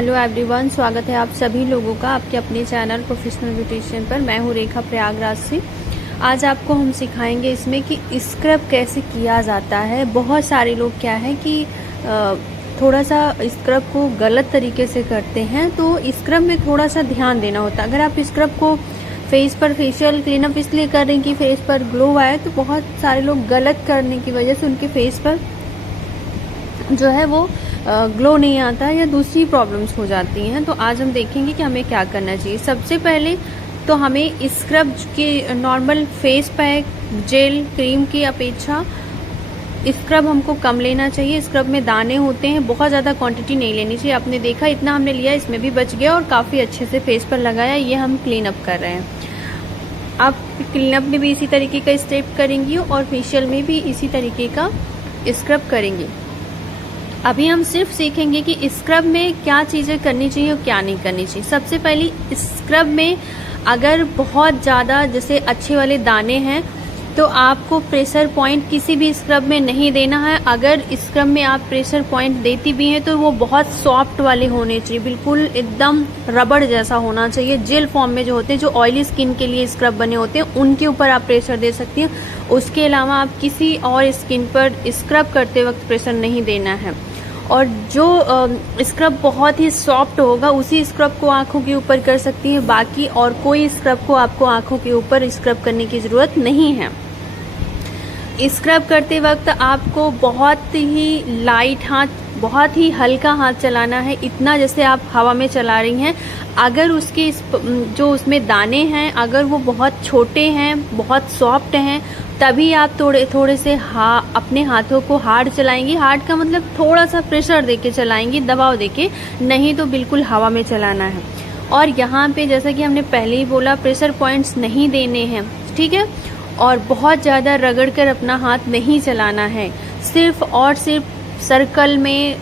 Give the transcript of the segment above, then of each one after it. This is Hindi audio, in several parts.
हेलो एवरीवन, स्वागत है आप सभी लोगों का आपके अपने चैनल प्रोफेशनल ब्यूटिशियन पर। मैं हूँ रेखा प्रयागराज से। आज आपको हम सिखाएंगे इसमें कि स्क्रब कैसे किया जाता है। बहुत सारे लोग क्या है कि थोड़ा सा स्क्रब को गलत तरीके से करते हैं, तो स्क्रब में थोड़ा सा ध्यान देना होता है। अगर आप स्क्रब को फेस पर फेशियल क्लीनअप इसलिए कर रहे हैं कि फेस पर ग्लो आए, तो बहुत सारे लोग गलत करने की वजह से उनके फेस पर जो है वो ग्लो नहीं आता है या दूसरी प्रॉब्लम्स हो जाती हैं। तो आज हम देखेंगे कि हमें क्या करना चाहिए। सबसे पहले तो हमें स्क्रब के normal face pack gel cream की अपेक्षा स्क्रब हमको कम लेना चाहिए। स्क्रब में दाने होते हैं, बहुत ज़्यादा क्वांटिटी नहीं लेनी चाहिए। आपने देखा इतना हमने लिया, इसमें भी बच गया और काफ़ी अच्छे से फेस पर लगाया। ये हम क्लीन अप कर रहे हैं। आप क्लीन अप में भी इसी तरीके का स्टेप करेंगी और फेशियल में भी इसी तरीके का स्क्रब करेंगे। अभी हम सिर्फ सीखेंगे कि स्क्रब में क्या चीज़ें करनी चाहिए और क्या नहीं करनी चाहिए। सबसे पहली, स्क्रब में अगर बहुत ज़्यादा जैसे अच्छे वाले दाने हैं तो आपको प्रेशर पॉइंट किसी भी स्क्रब में नहीं देना है। अगर स्क्रब में आप प्रेशर पॉइंट देती भी हैं तो वो बहुत सॉफ्ट वाले होने चाहिए, बिल्कुल एकदम रबड़ जैसा होना चाहिए। जेल फॉर्म में जो होते हैं, जो ऑयली स्किन के लिए स्क्रब बने होते हैं, उनके ऊपर आप प्रेशर दे सकती हैं। उसके अलावा आप किसी और स्किन पर स्क्रब करते वक्त प्रेशर नहीं देना है। और जो स्क्रब बहुत ही सॉफ्ट होगा उसी स्क्रब को आंखों के ऊपर कर सकती हैं। बाकी और कोई स्क्रब को आपको आंखों के ऊपर स्क्रब करने की ज़रूरत नहीं है। स्क्रब करते वक्त आपको बहुत ही लाइट हाथ, बहुत ही हल्का हाथ चलाना है, इतना जैसे आप हवा में चला रही हैं। अगर उसके जो उसमें दाने हैं अगर वो बहुत छोटे हैं, बहुत सॉफ्ट हैं, तभी आप थोड़े से अपने हाथों को हार्ड चलाएंगी। हार्ड का मतलब थोड़ा सा प्रेशर देके चलाएंगी, दबाव देके, नहीं तो बिल्कुल हवा में चलाना है। और यहाँ पे जैसा कि हमने पहले ही बोला, प्रेशर पॉइंट्स नहीं देने हैं, ठीक है। और बहुत ज़्यादा रगड़ कर अपना हाथ नहीं चलाना है। सिर्फ और सिर्फ सर्कल में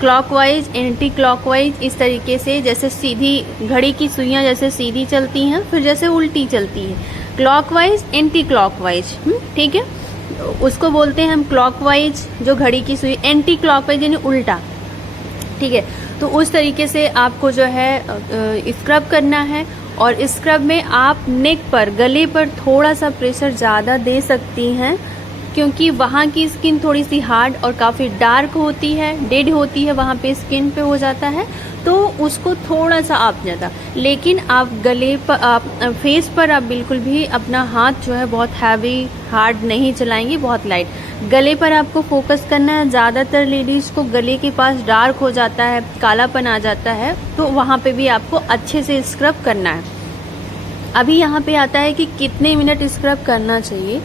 क्लॉकवाइज, एंटी क्लॉकवाइज, इस तरीके से, जैसे सीधी घड़ी की सुइयां जैसे सीधी चलती हैं फिर जैसे उल्टी चलती है, क्लॉकवाइज एंटी क्लॉकवाइज, ठीक है। उसको बोलते हैं हम क्लॉकवाइज जो घड़ी की सुई, एंटी क्लॉकवाइज यानी उल्टा, ठीक है। तो उस तरीके से आपको जो है स्क्रब करना है। और स्क्रब में आप नेक पर, गले पर थोड़ा सा प्रेशर ज़्यादा दे सकती हैं, क्योंकि वहाँ की स्किन थोड़ी सी हार्ड और काफ़ी डार्क होती है, डेड होती है, वहाँ पे स्किन पे हो जाता है, तो उसको थोड़ा सा आप ज़्यादा। लेकिन आप गले पर, फेस पर आप बिल्कुल भी अपना हाथ जो है बहुत हैवी हार्ड नहीं चलाएंगी, बहुत लाइट। गले पर आपको फोकस करना है। ज़्यादातर लेडीज़ को गले के पास डार्क हो जाता है, कालापन आ जाता है, तो वहाँ पे भी आपको अच्छे से स्क्रब करना है। अभी यहाँ पे आता है कि कितने मिनट स्क्रब करना चाहिए।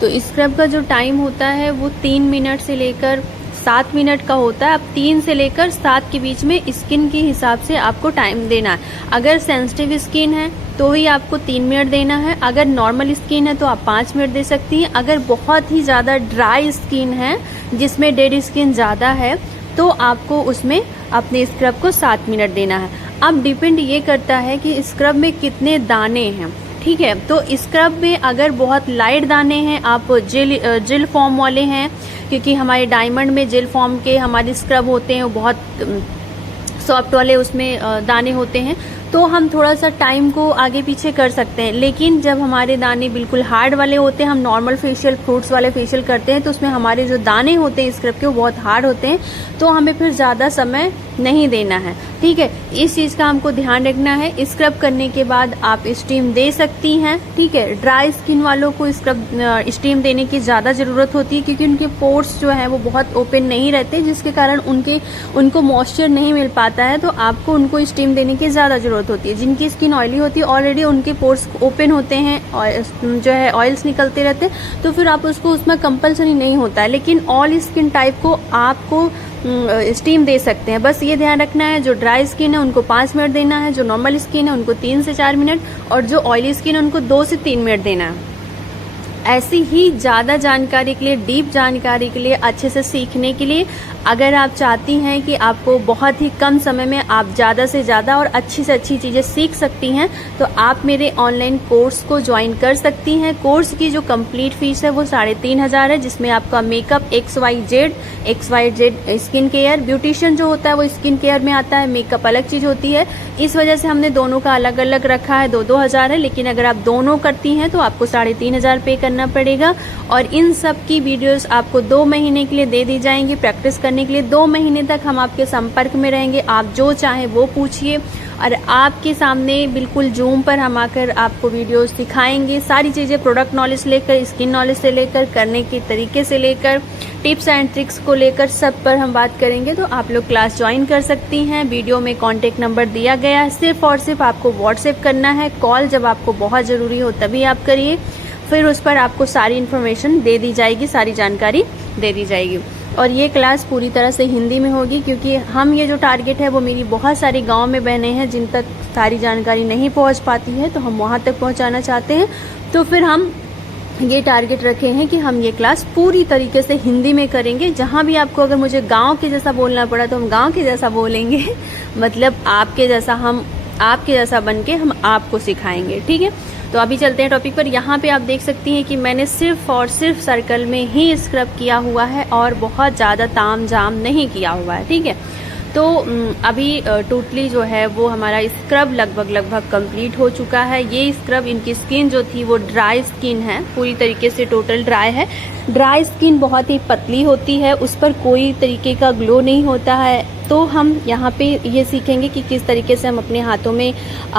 तो स्क्रब का जो टाइम होता है वो 3 मिनट से लेकर 7 मिनट का होता है। अब 3 से लेकर 7 के बीच में स्किन के हिसाब से आपको टाइम देना है। अगर सेंसिटिव स्किन है तो ही आपको 3 मिनट देना है। अगर नॉर्मल स्किन है तो आप 5 मिनट दे सकती हैं। अगर बहुत ही ज़्यादा ड्राई स्किन है, जिसमें डेड स्किन ज़्यादा है, तो आपको उसमें अपने स्क्रब को 7 मिनट देना है। अब डिपेंड ये करता है कि स्क्रब में कितने दाने हैं, ठीक है। तो स्क्रब में अगर बहुत लाइट दाने हैं, आप जेल फॉर्म वाले हैं, क्योंकि हमारे डायमंड में जेल फॉर्म के हमारे स्क्रब होते हैं, वो बहुत सॉफ्ट वाले उसमें दाने होते हैं, तो हम थोड़ा सा टाइम को आगे पीछे कर सकते हैं। लेकिन जब हमारे दाने बिल्कुल हार्ड वाले होते हैं, हम नॉर्मल फेशियल, फ्रूट्स वाले फेशियल करते हैं, तो उसमें हमारे जो दाने होते हैं स्क्रब के वो बहुत हार्ड होते हैं, तो हमें फिर ज़्यादा समय नहीं देना है, ठीक है। इस चीज़ का हमको ध्यान रखना है। स्क्रब करने के बाद आप स्टीम दे सकती हैं, ठीक है। ड्राई स्किन वालों को स्टीम देने की ज़्यादा ज़रूरत होती है, क्योंकि उनके पोर्स जो हैं वो बहुत ओपन नहीं रहते, जिसके कारण उनको मॉइस्चर नहीं मिल पाता है, तो आपको उनको स्टीम देने की ज़्यादा ज़रूरत होती है। जिनकी स्किन ऑयली होती है, ऑलरेडी उनके पोर्स ओपन होते हैं, जो है ऑयल्स निकलते रहते हैं, तो फिर आप उसको उसमें कंपल्सरी नहीं होता है। लेकिन ऑल स्किन टाइप को आपको स्टीम दे सकते हैं। बस ये ध्यान रखना है, जो ड्राई स्किन है उनको 5 मिनट देना है, जो नॉर्मल स्किन है उनको 3 से 4 मिनट, और जो ऑयली स्किन है उनको 2 से 3 मिनट देना है। ऐसी ही ज़्यादा जानकारी के लिए, डीप जानकारी के लिए, अच्छे से सीखने के लिए, अगर आप चाहती हैं कि आपको बहुत ही कम समय में आप ज़्यादा से ज़्यादा और अच्छी से अच्छी चीज़ें सीख सकती हैं, तो आप मेरे ऑनलाइन कोर्स को ज्वाइन कर सकती हैं। कोर्स की जो कंप्लीट फीस है वो 3,500 है, जिसमें आपका makeup XYZ skin care, beautician जो होता है वो स्किन केयर में आता है, मेकअप अलग चीज़ होती है। इस वजह से हमने दोनों का अलग अलग रखा है, 2-2 हज़ार है। लेकिन अगर आप दोनों करती हैं तो आपको 3,500 पे करना पड़ेगा। और इन सब की वीडियोस आपको 2 महीने के लिए दे दी जाएंगी प्रैक्टिस करने के लिए। 2 महीने तक हम आपके संपर्क में रहेंगे, आप जो चाहें वो पूछिए, और आपके सामने बिल्कुल जूम पर हम आकर आपको वीडियोस दिखाएंगे। सारी चीज़ें, प्रोडक्ट नॉलेज लेकर, स्किन नॉलेज से लेकर, करने के तरीके से लेकर, टिप्स एंड ट्रिक्स को लेकर, सब पर हम बात करेंगे। तो आप लोग क्लास ज्वाइन कर सकती हैं। वीडियो में कॉन्टेक्ट नंबर दिया गया है, सिर्फ और सिर्फ आपको व्हाट्सएप करना है। कॉल जब आपको बहुत ज़रूरी हो तभी आप करिए, फिर उस पर आपको सारी इन्फॉर्मेशन दे दी जाएगी, सारी जानकारी दे दी जाएगी। और ये क्लास पूरी तरह से हिंदी में होगी, क्योंकि हम ये जो टारगेट है वो मेरी बहुत सारी गांव में बहनें हैं जिन तक सारी जानकारी नहीं पहुंच पाती है, तो हम वहां तक पहुंचाना चाहते हैं। तो फिर हम ये टारगेट रखे हैं कि हम ये क्लास पूरी तरीके से हिंदी में करेंगे। जहां भी आपको अगर मुझे गांव के जैसा बोलना पड़ा तो हम गांव के जैसा बोलेंगे मतलब आपके जैसा बन के हम आपको सिखाएंगे, ठीक है। तो अभी चलते हैं टॉपिक पर। यहाँ पे आप देख सकती हैं कि मैंने सिर्फ और सिर्फ सर्कल में ही स्क्रब किया हुआ है और बहुत ज़्यादा ताम झाम नहीं किया हुआ है, ठीक है। तो अभी टोटली जो है वो हमारा स्क्रब लगभग कंप्लीट हो चुका है। ये स्क्रब, इनकी स्किन जो थी वो ड्राई स्किन है, पूरी तरीके से टोटल ड्राई है। ड्राई स्किन बहुत ही पतली होती है, उस पर कोई तरीके का ग्लो नहीं होता है। तो हम यहाँ पे ये सीखेंगे कि किस तरीके से हम अपने हाथों में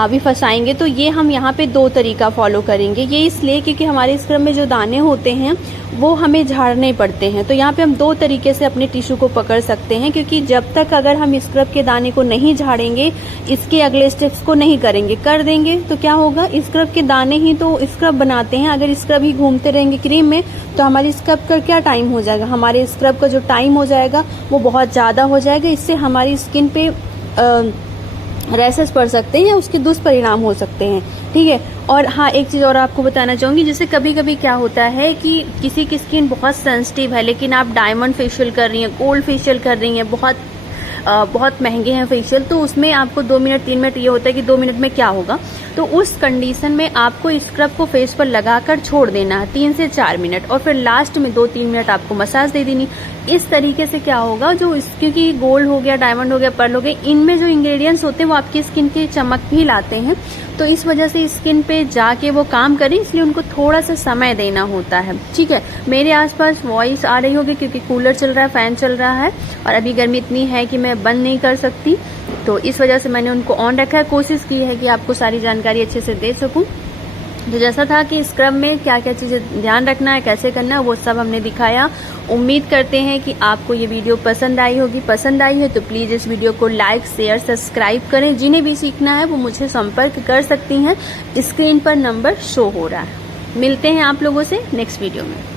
भी फंसाएंगे। तो ये हम यहाँ पे 2 तरीका फॉलो करेंगे। ये इसलिए क्योंकि हमारे स्क्रब में जो दाने होते हैं वो हमें झाड़ने पड़ते हैं। तो यहाँ पे हम 2 तरीके से अपने टिश्यू को पकड़ सकते हैं, क्योंकि जब तक अगर हम स्क्रब के दाने को नहीं झाड़ेंगे, इसके अगले स्टेप्स को नहीं करेंगे, कर देंगे तो क्या होगा, स्क्रब के दाने ही तो स्क्रब बनाते हैं। अगर स्क्रब ही घूमते रहेंगे क्रीम में तो हमारी स्क्रब का क्या टाइम हो जाएगा, हमारे स्क्रब का जो टाइम हो जाएगा वो बहुत ज़्यादा हो जाएगा। इससे हमारी स्किन पे रैसेस पड़ सकते हैं या उसके दुष्परिणाम हो सकते हैं, ठीक है। और हाँ, एक चीज़ और आपको बताना चाहूँगी, जैसे कभी कभी क्या होता है कि किसी की स्किन बहुत सेंसिटिव है, लेकिन आप डायमंड फेशियल कर रही हैं, गोल्ड फेशियल कर रही हैं, बहुत महंगे हैं फेशियल, तो उसमें आपको 2 मिनट 3 मिनट ये होता है कि 2 मिनट में क्या होगा। तो उस कंडीशन में आपको स्क्रब को फेस पर लगाकर छोड़ देना है 3 से 4 मिनट, और फिर लास्ट में 2-3 मिनट आपको मसाज दे देनी। इस तरीके से क्या होगा, जो क्योंकि गोल्ड हो गया, डायमंड हो गया, पर्ल हो गया, इनमें जो इंग्रेडिएंट्स होते हैं वो आपकी स्किन की चमक भी लाते हैं। तो इस वजह से स्किन पे जाके वो काम करें, इसलिए उनको थोड़ा सा समय देना होता है, ठीक है। मेरे आसपास वॉइस आ रही होगी क्योंकि कूलर चल रहा है, फैन चल रहा है, और अभी गर्मी इतनी है कि मैं बंद नहीं कर सकती, तो इस वजह से मैंने उनको ऑन रखा है। कोशिश की है कि आपको सारी जानकारी अच्छे से दे सकूं। तो जैसा था कि स्क्रब में क्या क्या चीज़ें ध्यान रखना है, कैसे करना है, वो सब हमने दिखाया। उम्मीद करते हैं कि आपको ये वीडियो पसंद आई होगी। पसंद आई है तो प्लीज़ इस वीडियो को लाइक, शेयर, सब्सक्राइब करें। जिन्हें भी सीखना है वो मुझे संपर्क कर सकती हैं, स्क्रीन पर नंबर शो हो रहा है। मिलते हैं आप लोगों से नेक्स्ट वीडियो में।